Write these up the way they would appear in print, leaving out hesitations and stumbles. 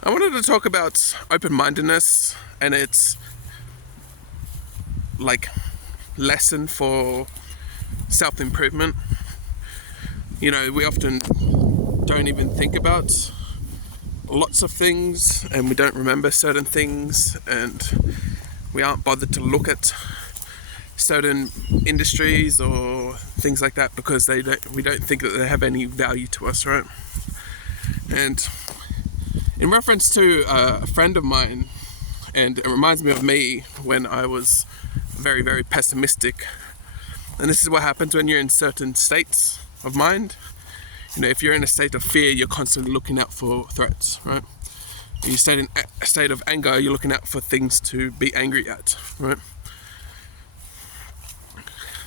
I wanted to talk about open-mindedness and its lesson for self-improvement. We often don't even think about lots of things, and we don't remember certain things, and we aren't bothered to look at certain industries or things like that because we don't think that they have any value to us, right? And in reference to a friend of mine, and it reminds me of me when I was very, very pessimistic. And this is what happens when you're in certain states of mind. If you're in a state of fear, you're constantly looking out for threats, right? If you stay in a state of anger, you're looking out for things to be angry at, right?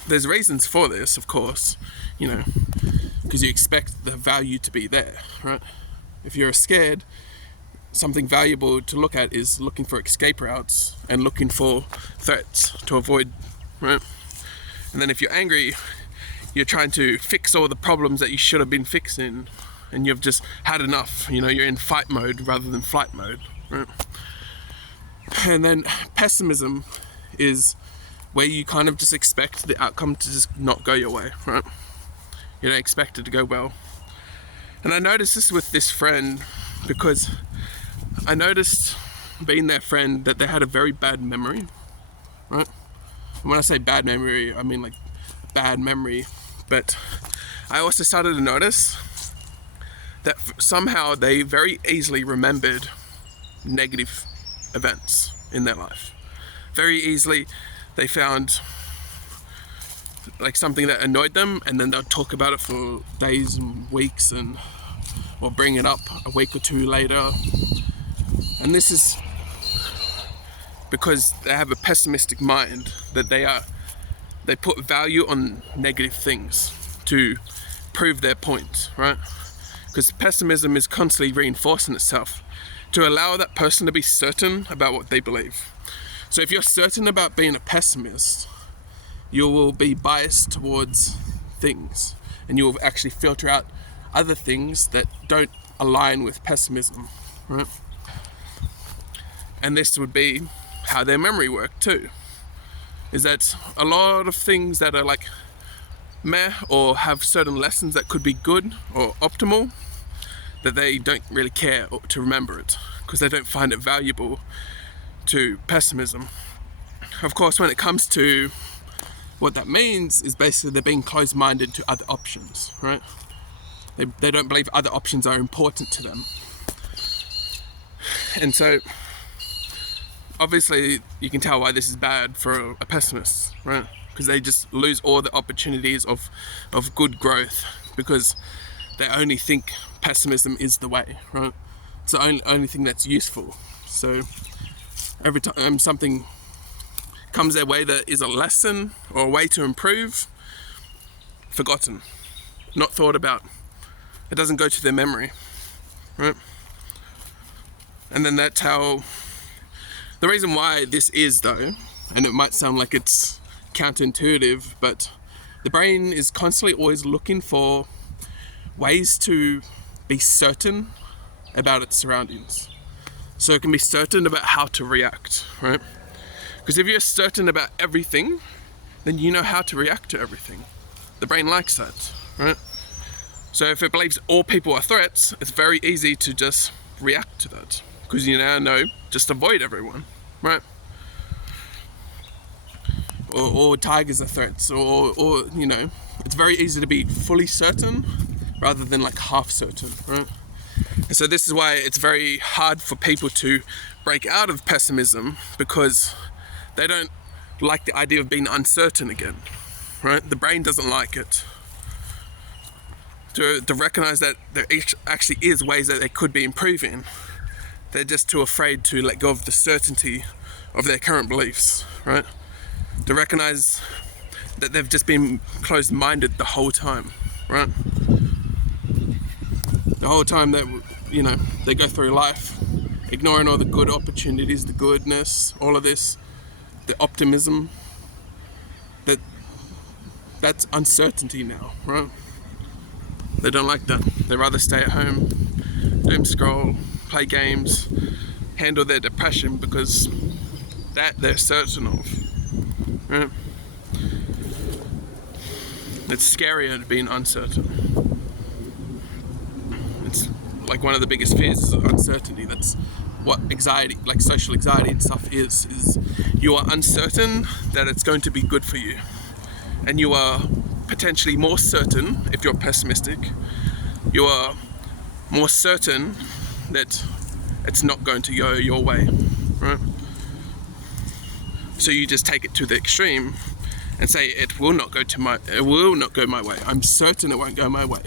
There's reasons for this, of course, because you expect the value to be there, right? If you're scared, something valuable to look at is looking for escape routes and looking for threats to avoid, right? And then if you're angry, you're trying to fix all the problems that you should have been fixing, and you've just had enough. You're in fight mode rather than flight mode, right? And then pessimism is where you kind of just expect the outcome to just not go your way, right? You don't expect it to go well. And I noticed this with this friend because I noticed, being their friend, that they had a very bad memory, right? And when I say bad memory, I mean bad memory. But I also started to notice that somehow they very easily remembered negative events in their life. Very easily they found something that annoyed them, and then they'll talk about it for days and weeks, or bring it up a week or two later. And this is because they have a pessimistic mind, that they put value on negative things to prove their point, right? Because pessimism is constantly reinforcing itself to allow that person to be certain about what they believe. So if you're certain about being a pessimist, you will be biased towards things, and you will actually filter out other things that don't align with pessimism, right? And this would be how their memory worked too, is that a lot of things that are meh, or have certain lessons that could be good or optimal, that they don't really care to remember it because they don't find it valuable to pessimism. Of course, when it comes to what that means, is basically they're being closed-minded to other options, right? They don't believe other options are important to them. And so obviously you can tell why this is bad for a pessimist, right? Because they just lose all the opportunities of good growth because they only think pessimism is the way, right? It's the only thing that's useful. So every time something comes their way that is a lesson or a way to improve, forgotten, not thought about. It doesn't go to their memory, right? And then that's how, the reason why this is though, and it might sound like it's counterintuitive, but the brain is constantly always looking for ways to be certain about its surroundings. So it can be certain about how to react, right? Because if you're certain about everything, then you know how to react to everything. The brain likes that, right? So if it believes all people are threats, it's very easy to just react to that, because you now know just avoid everyone, right? Or tigers are threats, or it's very easy to be fully certain rather than half certain, right? And so this is why it's very hard for people to break out of pessimism, because they don't like the idea of being uncertain again, right? The brain doesn't like it. To recognize that there actually is ways that they could be improving, they're just too afraid to let go of the certainty of their current beliefs, right? To recognize that they've just been closed-minded the whole time, right? The whole time that, they go through life, ignoring all the good opportunities, the goodness, all of this, the optimism, that's uncertainty now, right? They don't like that. They rather stay at home, doom scroll, play games, handle their depression, because that they're certain of. Right? It's scarier to being uncertain. It's like one of the biggest fears is uncertainty. That's what anxiety, like social anxiety and stuff is you are uncertain that it's going to be good for you. And you are potentially more certain, if you're pessimistic, you are more certain that it's not going to go your way, right? So you just take it to the extreme and say it will not go my way. I'm certain it won't go my way.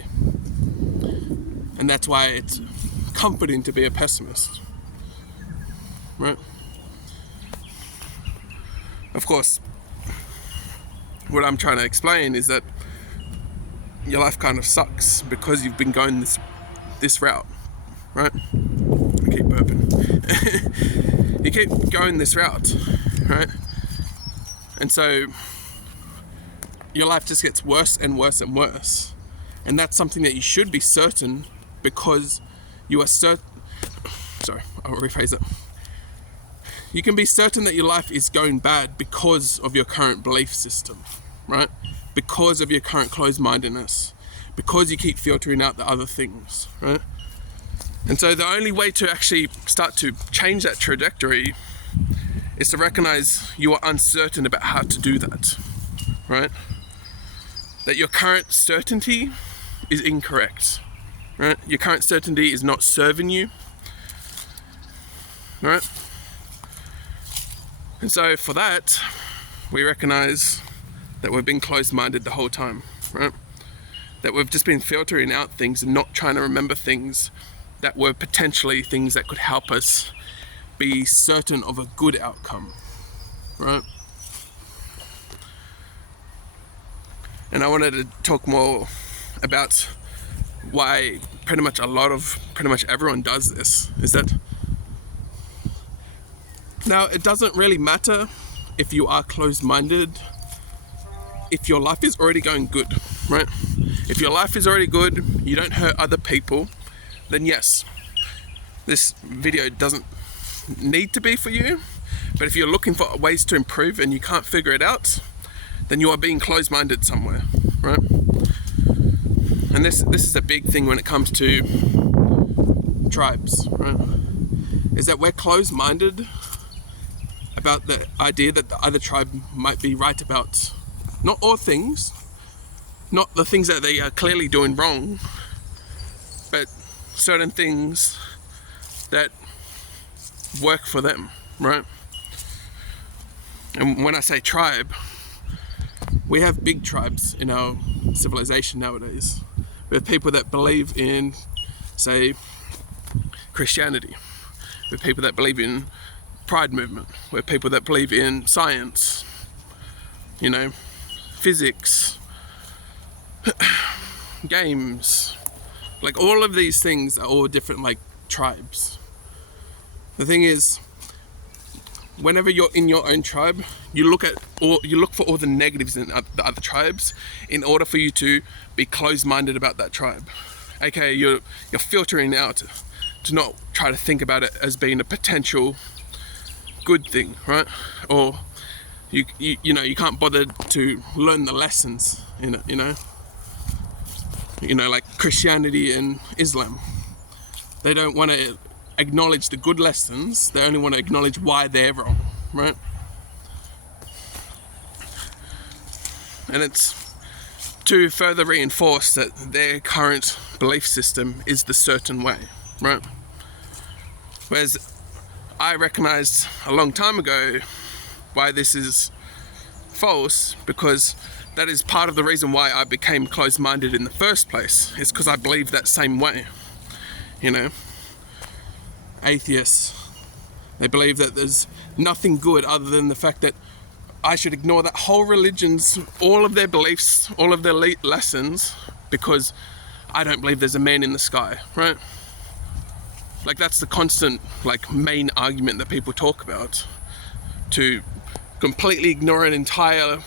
And that's why it's comforting to be a pessimist, right? Of course, what I'm trying to explain is that your life kind of sucks because you've been going this route, right? I keep burping. You keep going this route, right? And so your life just gets worse and worse and worse. And that's something that you should be certain, because you are certain. Sorry, I'll rephrase it. You can be certain that your life is going bad because of your current belief system, right? Because of your current closed-mindedness, because you keep filtering out the other things, right? And so the only way to actually start to change that trajectory is to recognize you are uncertain about how to do that, right? That your current certainty is incorrect, right? Your current certainty is not serving you, right? And so for that, we recognize that we've been closed-minded the whole time, right? That we've just been filtering out things and not trying to remember things that were potentially things that could help us be certain of a good outcome, right? And I wanted to talk more about why pretty much everyone does this, is that now it doesn't really matter if you are closed-minded if your life is already going good, right? If your life is already good, you don't hurt other people, then yes, this video doesn't need to be for you. But if you're looking for ways to improve and you can't figure it out, then you are being closed-minded somewhere, right? And this is a big thing when it comes to tribes, right? Is that we're closed-minded about the idea that the other tribe might be right about not all things, not the things that they are clearly doing wrong, but certain things that work for them, right? And when I say tribe, we have big tribes in our civilization nowadays. We have people that believe in, say, Christianity. We have people that believe in Pride movement. We have people that believe in science, physics, games. Like, all of these things are all different, like, tribes. The thing is, whenever you're in your own tribe, you look for all the negatives in the other tribes in order for you to be closed-minded about that tribe. Okay, you're filtering out to not try to think about it as being a potential good thing, right? Or you can't bother to learn the lessons in it, like Christianity and Islam. They don't want to acknowledge the good lessons, they only want to acknowledge why they're wrong, right? And it's to further reinforce that their current belief system is the certain way, right? Whereas I recognized a long time ago why this is false, because that is part of the reason why I became closed-minded in the first place. It's because I believe that same way, Atheists, they believe that there's nothing good other than the fact that I should ignore that whole religion's, all of their beliefs, all of their lessons, because I don't believe there's a man in the sky, right? Like, that's the constant, main argument that people talk about, to completely ignore an entire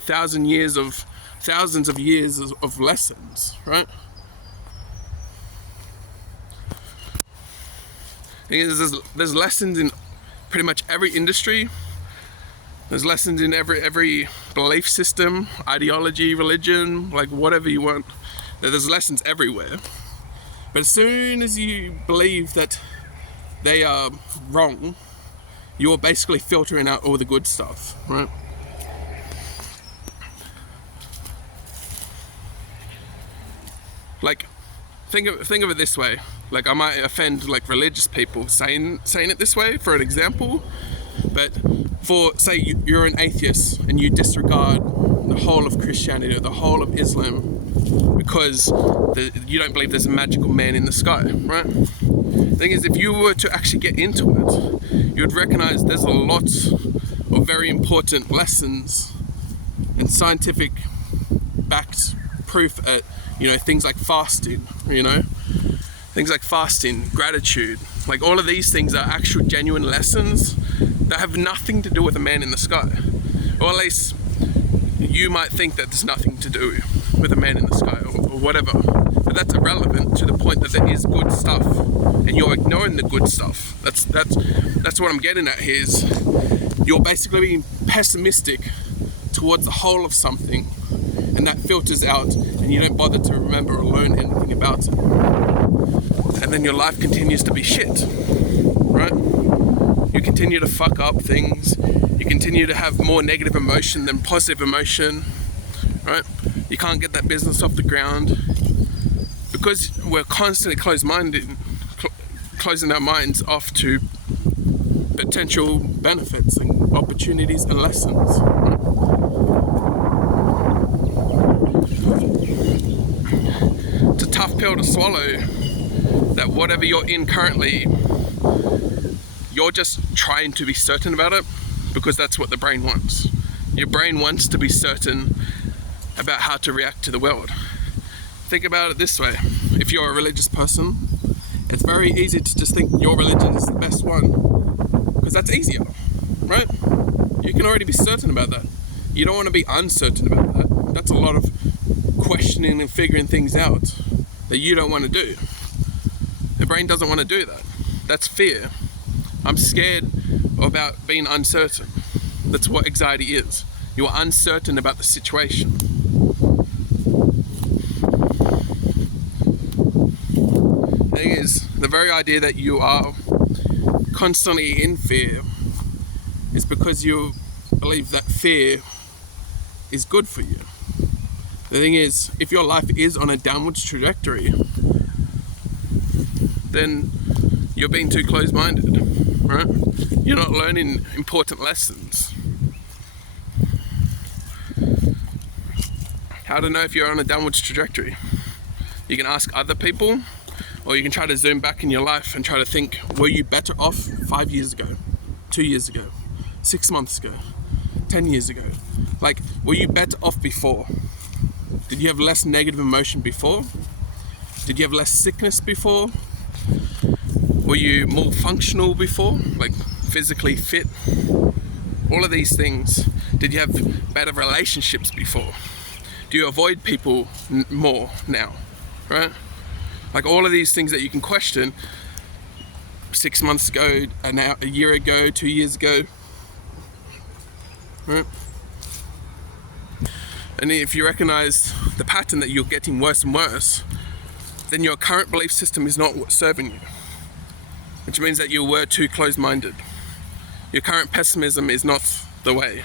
thousands of years of lessons, right? There's lessons in pretty much every industry. There's lessons in every belief system, ideology, religion, like whatever you want. There's lessons everywhere. But as soon as you believe that they are wrong, you're basically filtering out all the good stuff, right? Like, think of it this way. Like, I might offend like religious people saying it this way for an example, but for say you're an atheist and you disregard the whole of Christianity or the whole of Islam because you don't believe there's a magical man in the sky, right? The thing is, if you were to actually get into it, you'd recognize there's a lot of very important lessons and scientific backed proof at, things like fasting, things like fasting, gratitude, like all of these things are actual genuine lessons that have nothing to do with a man in the sky. Or at least you might think that there's nothing to do with a man in the sky or whatever. But that's irrelevant to the point that there is good stuff and you're ignoring the good stuff. That's what I'm getting at here is you're basically being pessimistic towards the whole of something, and that filters out and you don't bother to remember or learn anything about it. And then your life continues to be shit, right? You continue to fuck up things. You continue to have more negative emotion than positive emotion, right? You can't get that business off the ground because we're constantly closing our minds off to potential benefits and opportunities and lessons. It's a tough pill to swallow that whatever you're in currently, you're just trying to be certain about it because that's what the brain wants. Your brain wants to be certain about how to react to the world. Think about it this way. If you're a religious person, it's very easy to just think your religion is the best one because that's easier, right? You can already be certain about that. You don't want to be uncertain about that. That's a lot of questioning and figuring things out that you don't want to do. The brain doesn't want to do that. That's fear. I'm scared about being uncertain. That's what anxiety is. You are uncertain about the situation. The thing is, the very idea that you are constantly in fear is because you believe that fear is good for you. The thing is, if your life is on a downwards trajectory, then you're being too closed-minded, right? You're not learning important lessons. How to know if you're on a downwards trajectory? You can ask other people, or you can try to zoom back in your life and try to think, were you better off 5 years ago, 2 years ago, 6 months ago, 10 years ago? Like, were you better off before? Did you have less negative emotion before? Did you have less sickness before? Were you more functional before? Like physically fit? All of these things. Did you have better relationships before? Do you avoid people more now? Right? Like all of these things that you can question 6 months ago, a year ago, 2 years ago. Right? And if you recognize the pattern that you're getting worse and worse, then your current belief system is not serving you, which means that you were too closed-minded. Your current pessimism is not the way.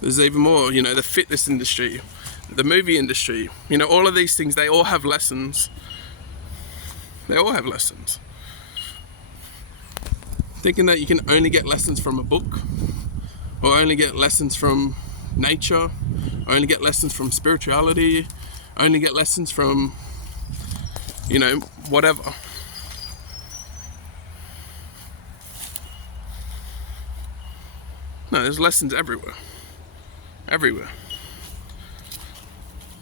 There's even more, the fitness industry, the movie industry, all of these things, they all have lessons. They all have lessons. Thinking that you can only get lessons from a book, or only get lessons from nature, or only get lessons from spirituality, only get lessons from, whatever. No, there's lessons everywhere. Everywhere.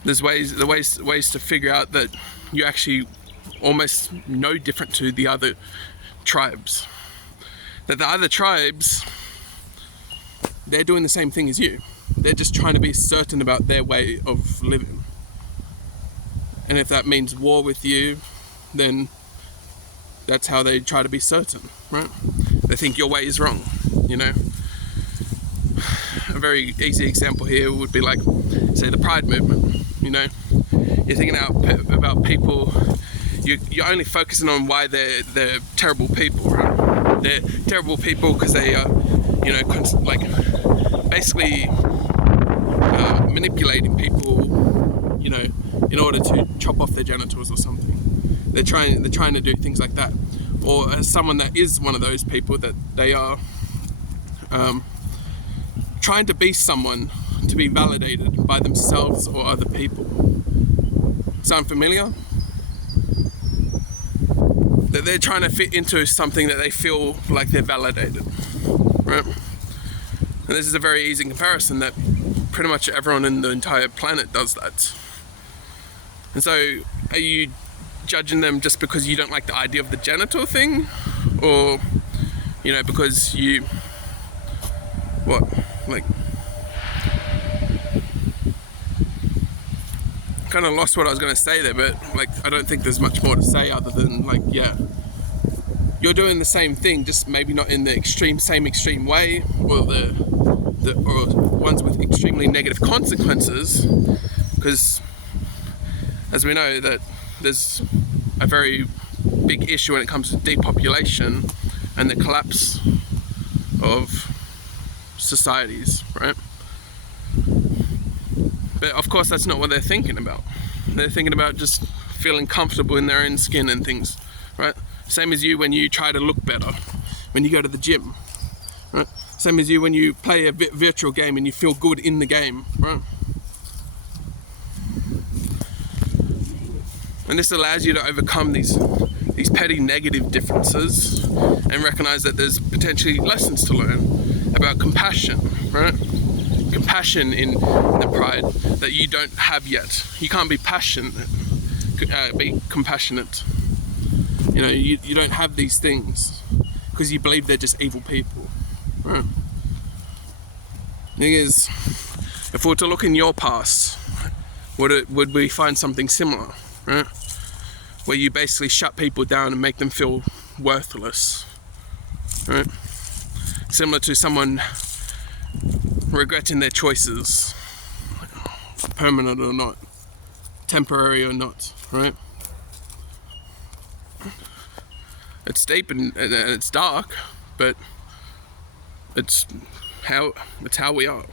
There's ways to figure out that you actually almost no different to the other tribes. That the other tribes, they're doing the same thing as you. They're just trying to be certain about their way of living. And if that means war with you, then that's how they try to be certain, right? They think your way is wrong, you know? A very easy example here would be like, say, the Pride movement, you know? You're thinking about people, you're only focusing on why they're terrible people, right? They're terrible people because they are, you know, basically manipulating people, you know, in order to chop off their genitals or something. They're trying to do things like that. Or as someone that is one of those people, that they are trying to be someone to be validated by themselves or other people. Sound familiar? That they're trying to fit into something that they feel like they're validated, right? And this is a very easy comparison that pretty much everyone in the entire planet does that. And so, are you judging them just because you don't like the idea of the genital thing? Or, you know, because you, kind of lost what I was going to say there, but like, I don't think there's much more to say other than like, yeah, you're doing the same thing, just maybe not in the same extreme way, or or ones with extremely negative consequences, because as we know that there's a very big issue when it comes to depopulation and the collapse of societies, right? But of course that's not what they're thinking about. They're thinking about just feeling comfortable in their own skin and things, right? Same as you when you try to look better, when you go to the gym, right? Same as you when you play a virtual game and you feel good in the game, right? And this allows you to overcome these petty negative differences and recognize that there's potentially lessons to learn about compassion, right? Compassion in the pride that you don't have yet. You can't be compassionate. You know, you don't have these things because you believe they're just evil people, right? The thing is, if we were to look in your past, would we find something similar, right? Where you basically shut people down and make them feel worthless, right? Similar to someone regretting their choices, permanent or not, temporary or not, right? It's deep and it's dark, but it's how we are.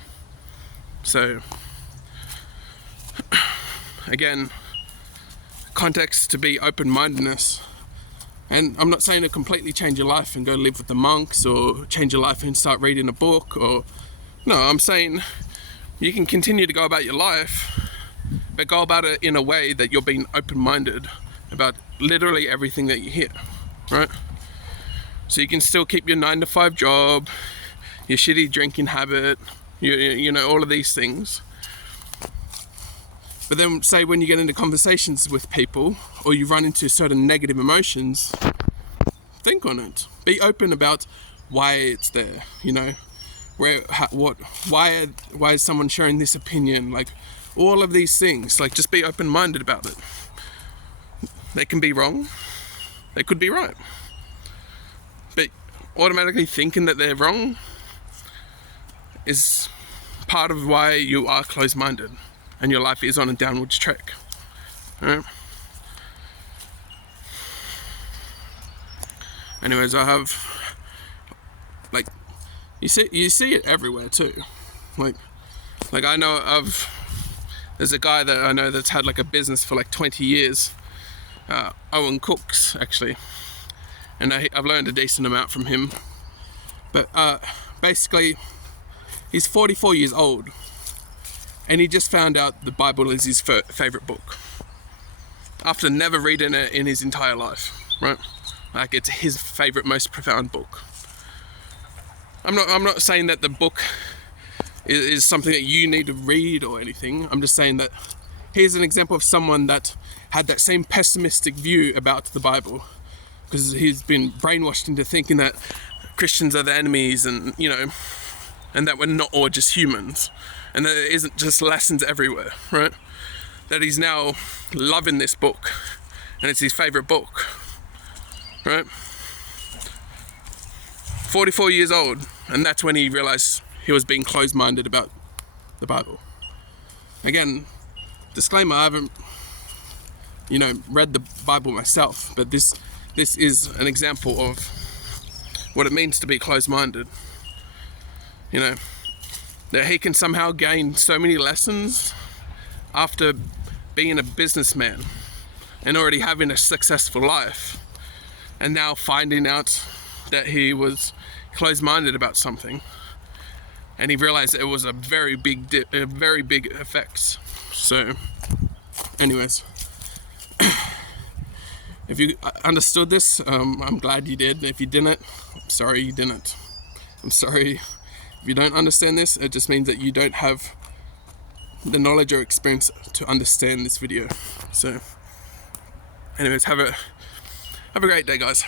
So again, context to be open-mindedness. And I'm not saying to completely change your life and go live with the monks, or change your life and start reading a book, or no, I'm saying you can continue to go about your life, but go about it in a way that you're being open-minded about literally everything that you hear, right? So you can still keep your 9-to-5 job, your shitty drinking habit, you know, all of these things. But then say when you get into conversations with people, or you run into certain negative emotions, think on it. Be open about why it's there, you know? Why is someone sharing this opinion? Like, all of these things, like, just be open-minded about it. They can be wrong, they could be right. But automatically thinking that they're wrong is part of why you are closed-minded and your life is on a downwards track. Right? Anyways, I have, like, you see it everywhere too. Like I know there's a guy that I know that's had like a business for like 20 years, Owen Cooks actually, and I've learned a decent amount from him. But basically, he's 44 years old, and he just found out the Bible is his favorite book after never reading it in his entire life, right? Like, it's his favorite, most profound book. I'm not saying that the book is something that you need to read or anything. I'm just saying that here's an example of someone that had that same pessimistic view about the Bible, because he's been brainwashed into thinking that Christians are the enemies, and you know, and that we're not all just humans, and that there isn't just lessons everywhere, right? that he's now loving this book, and it's his favorite book, right? 44 years old, and that's when he realized he was being closed-minded about the Bible. Again, disclaimer, I haven't, read the Bible myself, but this is an example of what it means to be closed-minded. That he can somehow gain so many lessons after being a businessman and already having a successful life, and now finding out that he was closed-minded about something, and he realized it was a very big effect. So anyways, if you understood this, I'm glad you did. If you didn't, I'm sorry you didn't. I'm sorry if you don't understand this. It just means that you don't have the knowledge or experience to understand this video. So anyways, have a great day, guys.